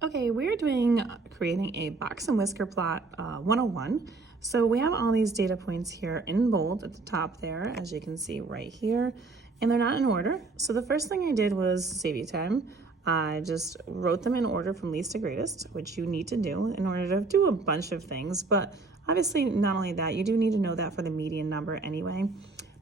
Okay, we're doing creating a box and whisker plot 101. So we have all these data points here in bold at the top there, as you can see right here, and they're not in order. So the first thing I did was save you time. I just wrote them in order from least to greatest, which you need to do in order to do a bunch of things. But obviously, not only that, you do need to know that for the median number anyway,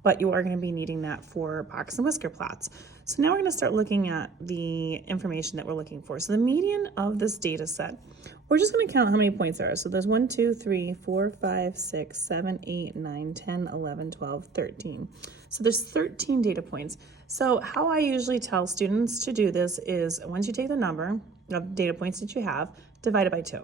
but you are going to be needing that for box and whisker plots. So now we're going to start looking at the information that we're looking for. So the median of this data set, we're just going to count how many points there are. So there's 1, 2, 3, 4, 5, 6, 7, 8, 9, 10, 11, 12, 13. So there's 13 data points. So how I usually tell students to do this is once you take the number of data points that you have, divide it by 2.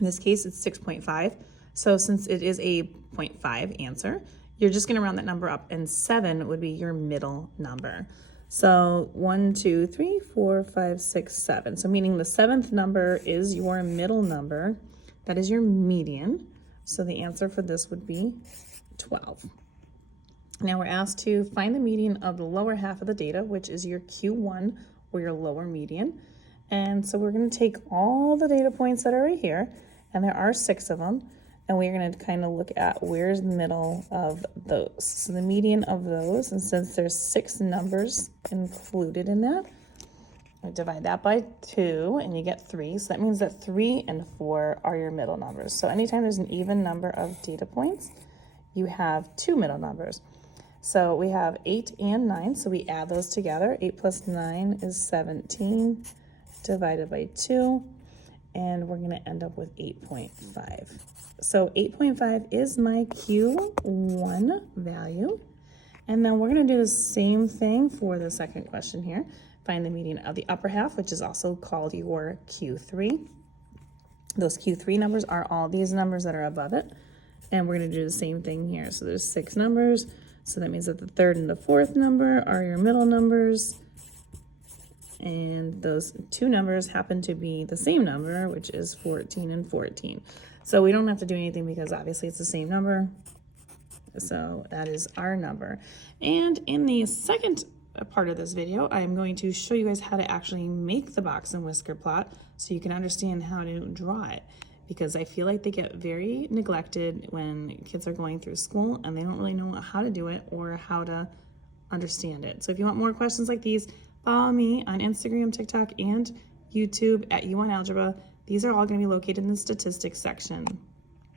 In this case, it's 6.5. So since it is a 0.5 answer, you're just going to round that number up, and 7 would be your middle number. So 1, 2, 3, 4, 5, 6, 7. So meaning the 7th number is your middle number. That is your median. So the answer for this would be 12. Now we're asked to find the median of the lower half of the data, which is your Q1 or your lower median. And so we're going to take all the data points that are right here, and there are 6 of them. And we're going to kind of look at where's the middle of those. So the median of those, and since there's 6 numbers included in that, I divide that by 2 and you get 3. So that means that 3 and 4 are your middle numbers. So anytime there's an even number of data points, you have 2 middle numbers. So we have 8 and 9, so we add those together. 8 plus 9 is 17 divided by 2, and we're going to end up with 8.5. So 8.5 is my Q1 value. And then we're going to do the same thing for the second question here. Find the median of the upper half, which is also called your Q3. Those Q3 numbers are all these numbers that are above it. And we're going to do the same thing here. So there's 6 numbers. So that means that the 3rd and the 4th number are your middle numbers. And those 2 numbers happen to be the same number, which is 14 and 14. So we don't have to do anything because obviously it's the same number. So that is our number. And in the second part of this video, I'm going to show you guys how to actually make the box and whisker plot so you can understand how to draw it. Because I feel like they get very neglected when kids are going through school and they don't really know how to do it or how to understand it. So if you want more questions like these, follow me on Instagram, TikTok, and YouTube at YouWantAlgebra. These are all going to be located in the statistics section.